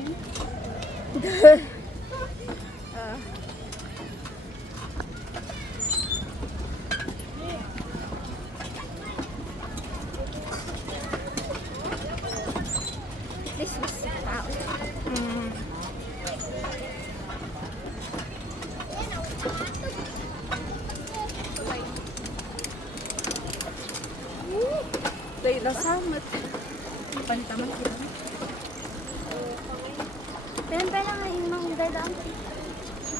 ngayon. This was tao. Day nasamot. Pantaman kita. Pero pala nga yung mga dalang.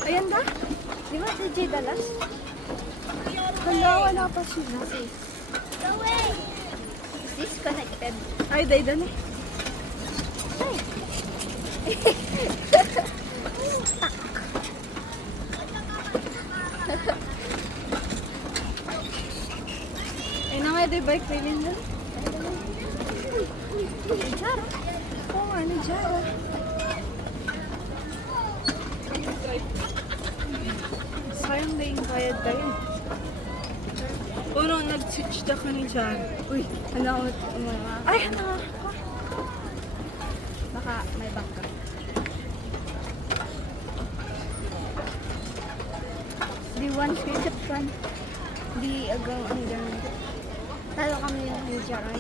Ayan da. Di ba si J Dalas? Hala, wala pa sila. No way! Is this connected? Ay, day dan eh. Ay na nga, day bike pay Linda. Jara. Oo nga, ni Jara. Sayang na yung kayad tayo. Uno, nag-switch na ka ni Jara. Uy, ano mga... Ay, ano? Baka may bangka. Di one screenshot kan. Di agang ang ganun. Talo kami yung ni Jara.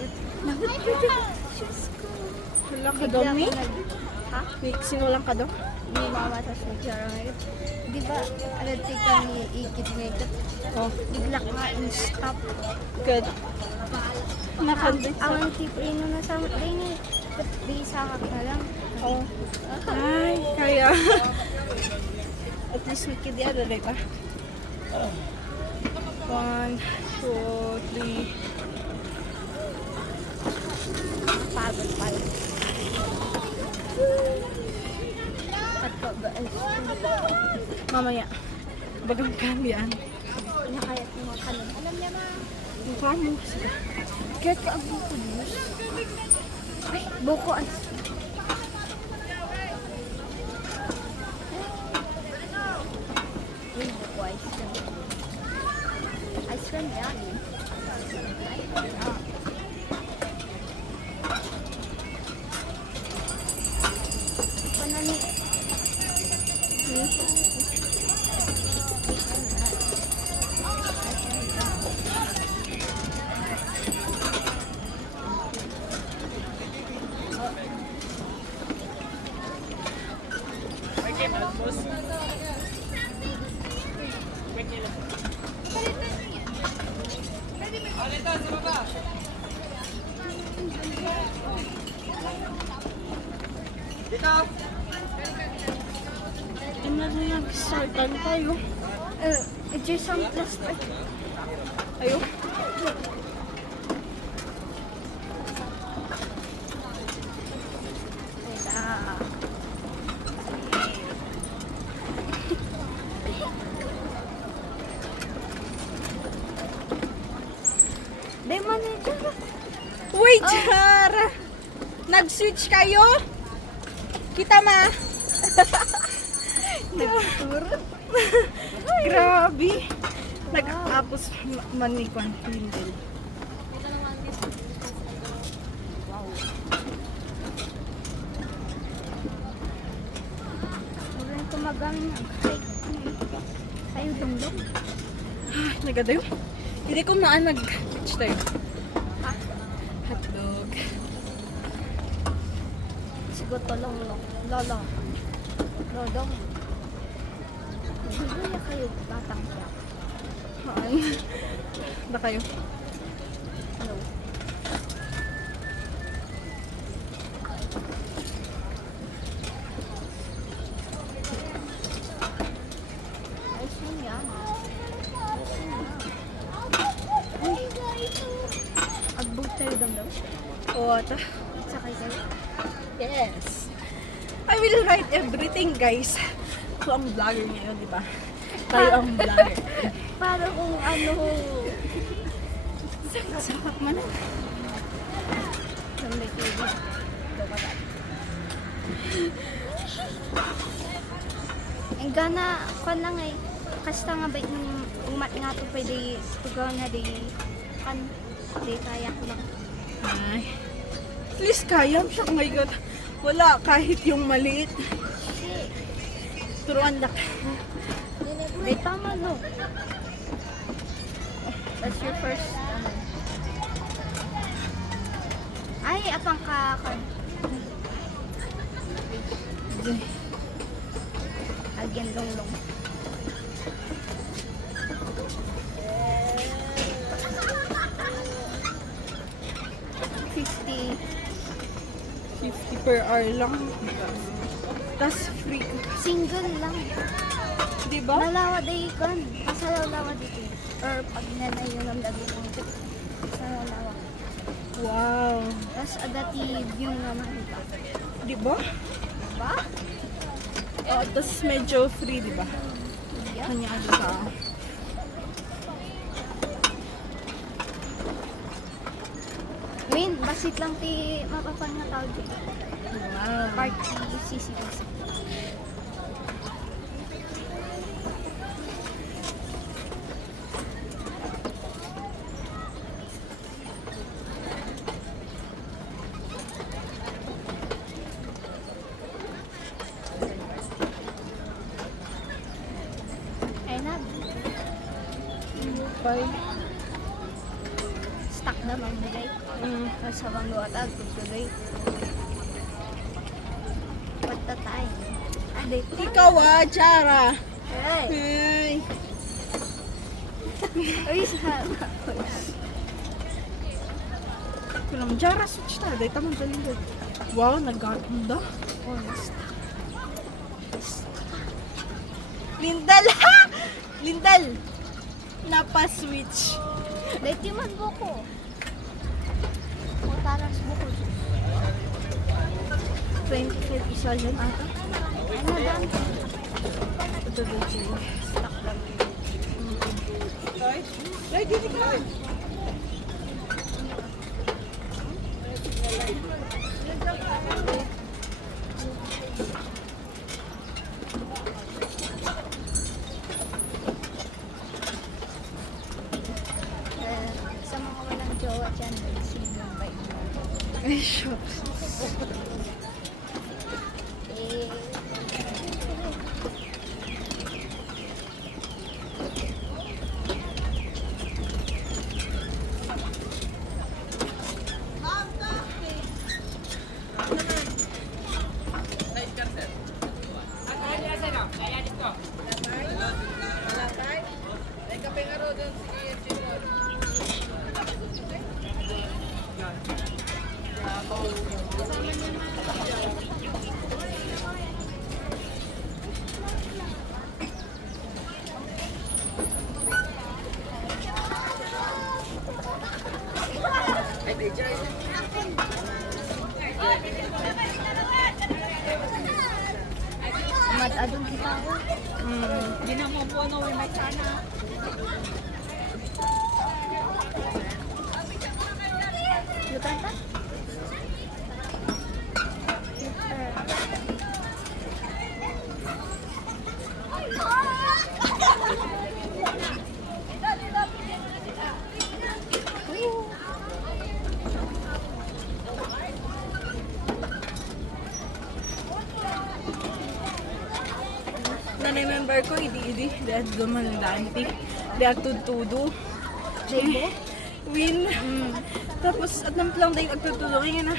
Diyos ko. Wala ka daw, May? Ha? May sinulang ka daw? Di mamatas ni Jara ngayon. Di ba, alati kami ikit ngayon. Oh, Bigla nga in-stop. good. Nakandi. Ang tiprino na sa din eh. Di sa na lang. Oh. Ay, kaya. At least we can ano rin ba? 1, 2, 3. Pagod pala. At Mamaya. Bagang kandian. pinakayat ng mga kanin. Alam niya ma. Mukha mo. Sige. Kahit ka ang buko news. Ay, buko as. Ay, buko ice cream. Ice cream yan. Panani. Ano na yan? Sartan tayo. It's just some plastic. Ayun. Demon ito. Wait, Jara! Nag-switch kayo? Kita ma? Nagturo. Grabe. Nag-tapos manikwan. Lindel. Huwag tumagang kayo dong-dong. Nagadayo. Hindi ko maan nag-switch tayo. Ha? Hotdog. Siguro tolong lolo. Lodong. Siguro na kayo batang siya. Haan. Na kayo. No. Ayos yun yan. Agbog tayo dong-dong. O, ata. Sakay kayo. Yes. I will write everything, guys. Ako ang vlogger ngayon, di ba? Tayo ang vlogger. Para kung ano. Saksak man. Samay TV. Ang gana ko lang eh. Kasta nga ba yung umat nga to pwede tugaw na di kan di kaya ko lang. Ay. At least kaya siya. Oh my God. Wala, kahit yung maliit. Turuan lang. May tama no. That's your first Ay, apang ka. Again, long. $50. 50 per hour lang. Tas free. Single lang. Diba? Nalawa day kan. Pasalaw-lawa dito. Or pag nanay yung namdagi mo. Pasalaw-lawa. Wow. Tapos adati yung naman ito. Diba? Diba? Oh, tas medyo free, diba? Yeah. Kanya ano sa... Win, basit lang ti mapapang na tao dito. Wow. Party CCTV. Ayun na. Bye. Stuck naman nilay. Nasa bang luwatag, tutuloy. What the time? Aday. Ikaw Chara. Hey! Hey. Uy, sama. Kulang Chara switch na. Dahil tamang galing. Wow, nagkakanda. Oh, na-stuck. Lindal ha! Lindal! Napa-switch. Dahil man buko. Mutaras buko. 25 isa yan ata. Ano dan? Ito doon siya. Stuck lang. Ay, dito ka! Sa mga walang jowa dyan, single bike. Ay, shucks. Eh, mad-adong kita ako. Hindi na mo po no, may sana. Lutan ta? Na-remember ko, idi dahil dumandaan ti. Dahil tutudo. Jaybo? Win. Tapos, at lang dahil agtutudo. Ngayon na,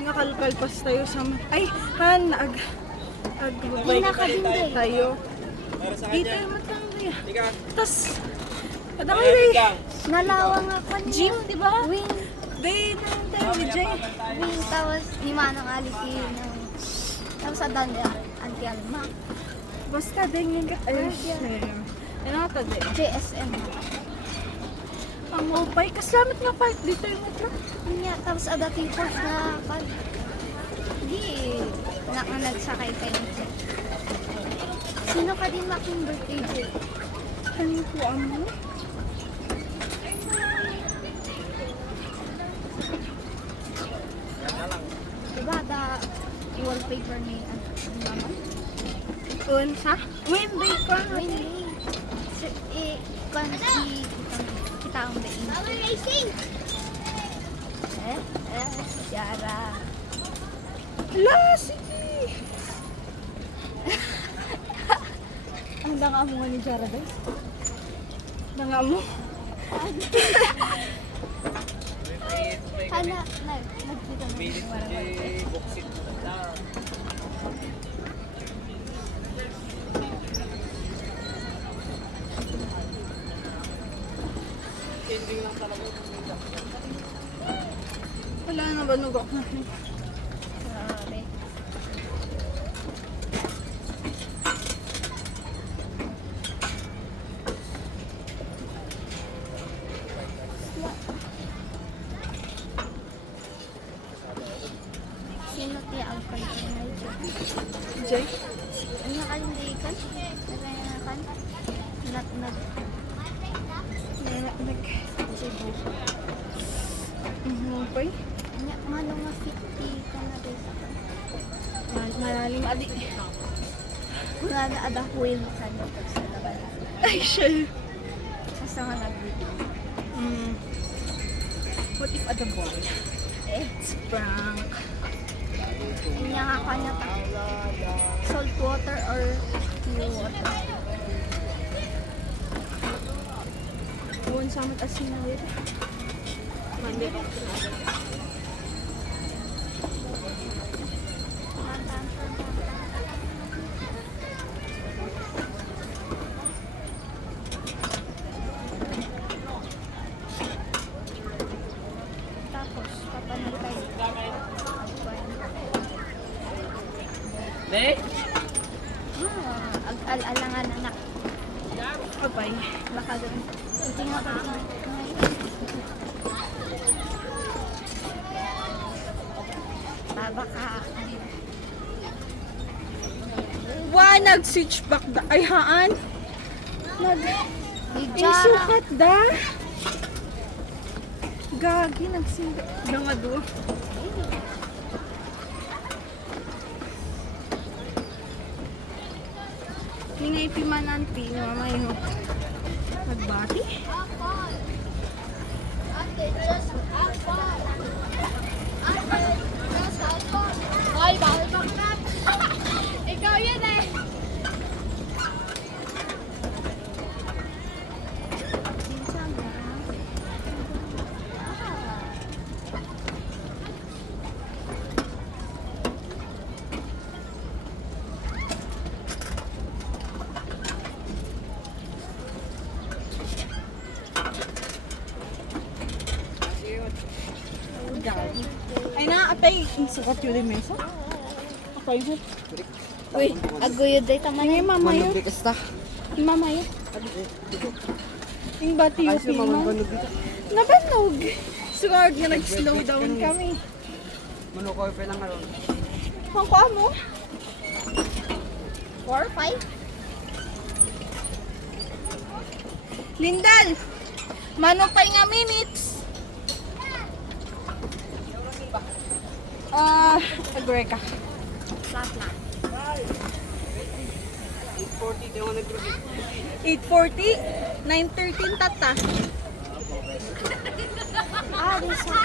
nakalkalpas tayo sa... Ay, han, Di nakadinday. tayo. Dito yung matang tayo. Tapos, kadamay day. Nalawang ako niya. Gym, di ba? Wing. Day na tayo ni Jay. Wing, tapos ni Manang Aliki. Tapos sa Danya, Auntie Alma. Basta din yung Ayun, ano ka din? JSM. Ang upay, kasalamat nga park dito yung metro. Kanya, tapos sa dating course na pag... Di, nagsakay kayo. Sino ka din making birthday date? Ano po mo? Diba, wallpaper ni Mama? Unsa? Win, day ko. Winnie. Kung kita ang bain. Power racing! Yara. Hala, sige. Ang danga mo nga ni Jara, guys. Danga mo. Hana, nagkita mo yung warang. Wala na ba nugok na? Grabe. Sino tiya ang pagkakas? Jay? Ano nakalindikan? Nakalindikan? Nat. Nag... Cebu. Okay. Ano nga 50 ka na rin. Malalim adi. Wala na adahuin ka na sa laban. Ay, shit. Kasi nga nag-video. What if at the boy? It's prank. Inya nga kanya ta. Salt water or pure water. Buwan sa amat asin na rin. Mandi. Tapos, papanal kayo. Ne? Ag-al-alangan anak. Kapay. Baka doon. Hindi nga pa rin. Baka. Wow, nag-switch back da. Ay, haan. Sukat da. Gagi, nagsinda. Dangado. Ningay pimananti na mamayo. Nagbati. Hoy, bawal bakit? Ikaw yan eh. Gagi. Ay na, apay. Sukat yun yung mesa. Apay mo. Uy, aguyod day tama Ay, na. mamayo. Basta. Mamayo. Yung bati yung piman. Manog dito. Nabanog. Sigurd nga nag-slow down kami. Manukoy pa lang aron. Ang kuha mo? 4, 5? Lindal! Manupay nga minutes. Agree ka. Flat na. 840 daw nag-group. 8:40, 9:13 tata. Di sa.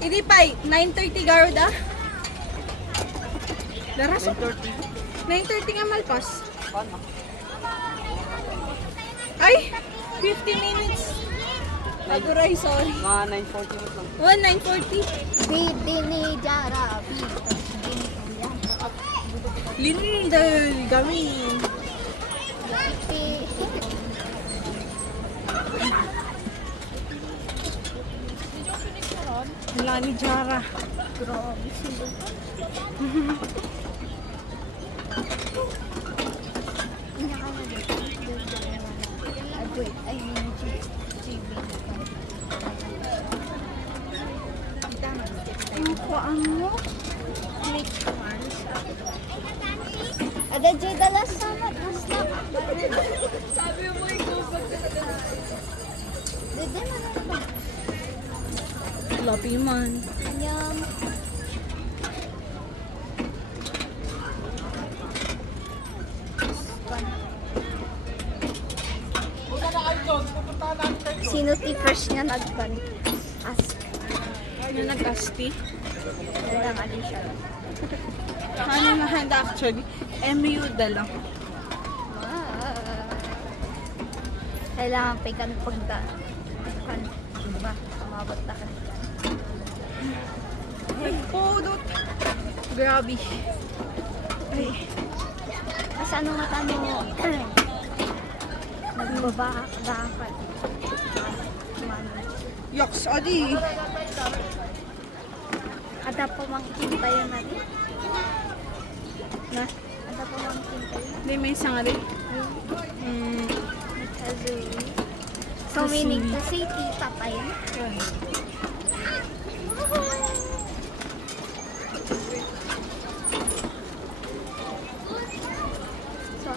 Hindi pa, 9:30 garuda. Daras 9:30 nga malpas. Paano? Ay, 50 minutes. Aguray, sorry. Mga 940 mo lang. 9:40. Bidi ni Jara. Lindal, gamin. Wala ni Jara. Grabe sila. Inya ka na dito. Wait, ay GB. Ang kuhaan mo? Ada Jay dalas sama basta. Sabi mo, ikaw ba? Dede man ba? Lapi man. Anyam. Sino ti first nga nagpan? Ask. Na nag-asti. Walang additional. Ano na handa actually? MU lang. Kailangan pikan pagda. Kan, ba? Umabot na kan. Nagpudot. Grabe. Ay, Mas ano nga tanong nagbabahak-bahak. yoks, adi. Ada pamangkin tayo na rin. Na, Ada pamangkin tayo. hindi may isang rin. Kazui. So, meaning to say tita tayo. So,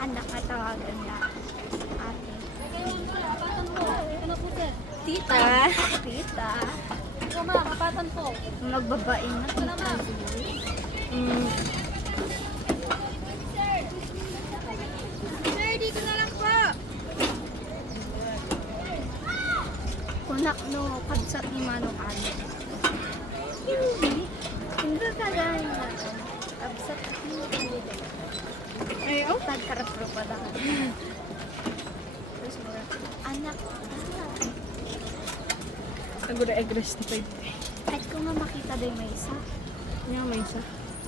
handa ka tawagan na ate. Tita. Tita. Magbabain na tita Zui. Sir, dito na lang po. Kunak no kadsat ni Manong Ano. Hindi kagaya na. Kadsat ni Manong Ay, oh. Tagkarap pa na. Terus anak. Nagura egres na pwede. Kahit ko nga makita din may isa. Nga, may isa.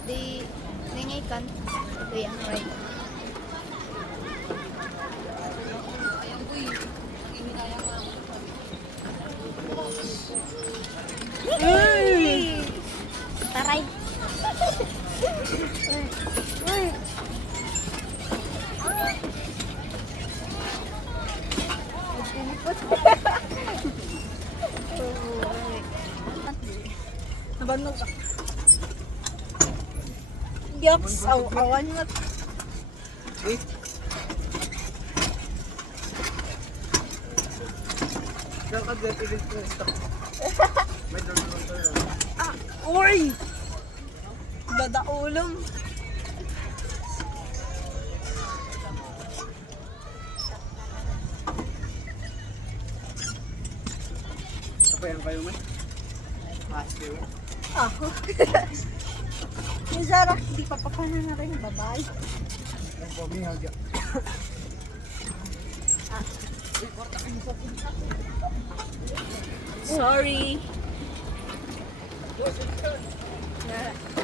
Di ngay kan. Ito yung right. Ay! Taray. Uy. Nabanog ka. Yoks, awan mo. Eh? Diyan ka dyan, pilit ko ito. May dalawang tayo. Uy! Dadaulong. Sapayan kayo man? Ask you. Ako. Yung Zara, hindi pa papana na rin, babae. Ang pamihagya. Sorry.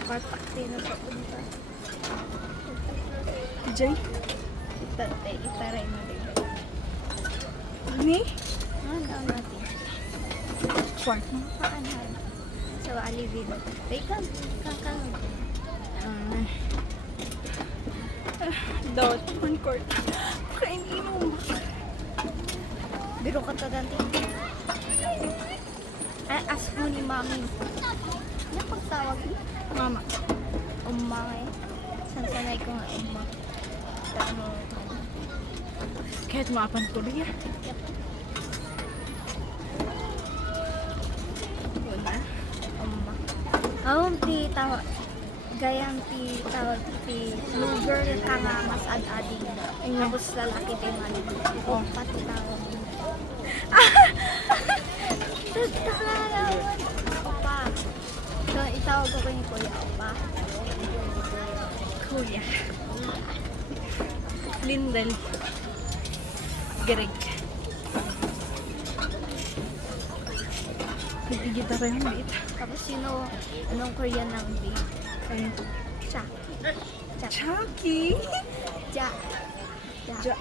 Partakti na sa punta. Jay? Itaray na rin. Ni? Ano natin? Sure. Paanhan. So, alivino. Teka, kakang. Dawat, on court. Kainin mo. Biro ka to dante. Ay, ask mo ni mami. Ano pagtawag niya? Mama. Umay. Sansanay ko nga umay. Tama. Kahit maapan ko rin. Yun na. Umma. Ti tawag. Gayang ti tawag ti blue girl ka nga mas ad-ading. Tapos lalaki ti man. Oh, pati tawag. Tagtakalawan. Opa. So, itawag ko ni Kuya Opa. Kuya. Lindel. Greg. Nagigita pa yung bait. Tapos anong Korean ng babe? Ayun. Cha. Cha. Chucky. Cha. Ja.